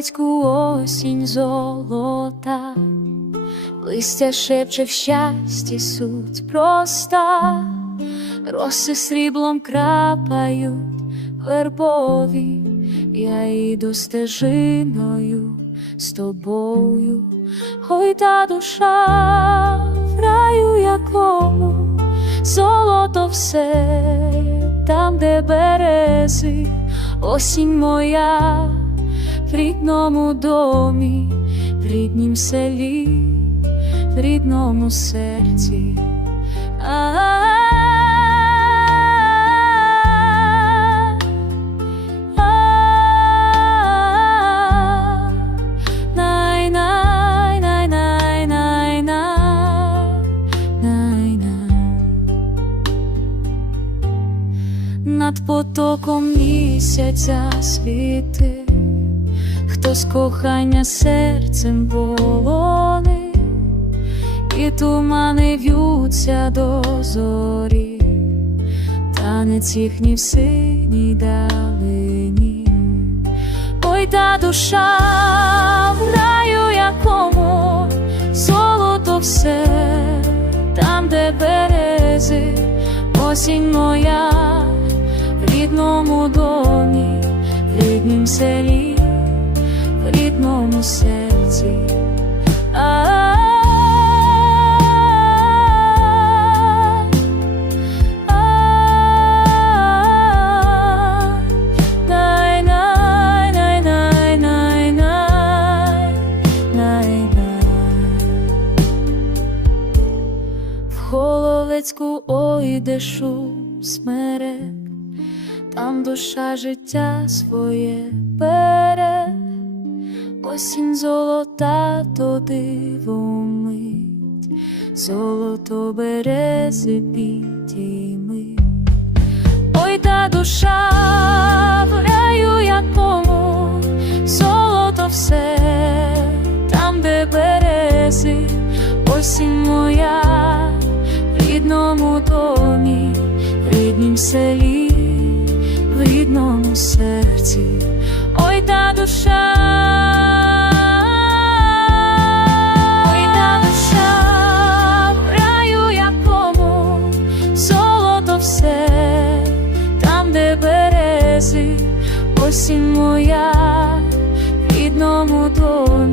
холовецьку осінь золота, листя шепче в щасті суть проста, роси сріблом крапають вербові, я іду стежиною з тобою, ой та душа в раю якому золото все, там, де берези, осінь моя, в рідному домі, в ріднім селі, в рідному серці. Най, най, най, най, най, най, най. Над потоком місяця світи, хтось кохання серцем полонив, і тумани в'ються до зорі, танець їхній в синій далині. Ой, та душа в раю якому золото все, там, де берези, осінь моя, в рідному домі, най. В Холовецьку ой, де шум смерек, там душа життя своє бере, осінь золота, то диво мить, золото берези підійми. Ой, та душа в раю якому золото все, там, де берези, осінь моя, в рідному домі, в ріднім селі, в рідному серці. Ой, та душа. Осінь моя, рідному домі,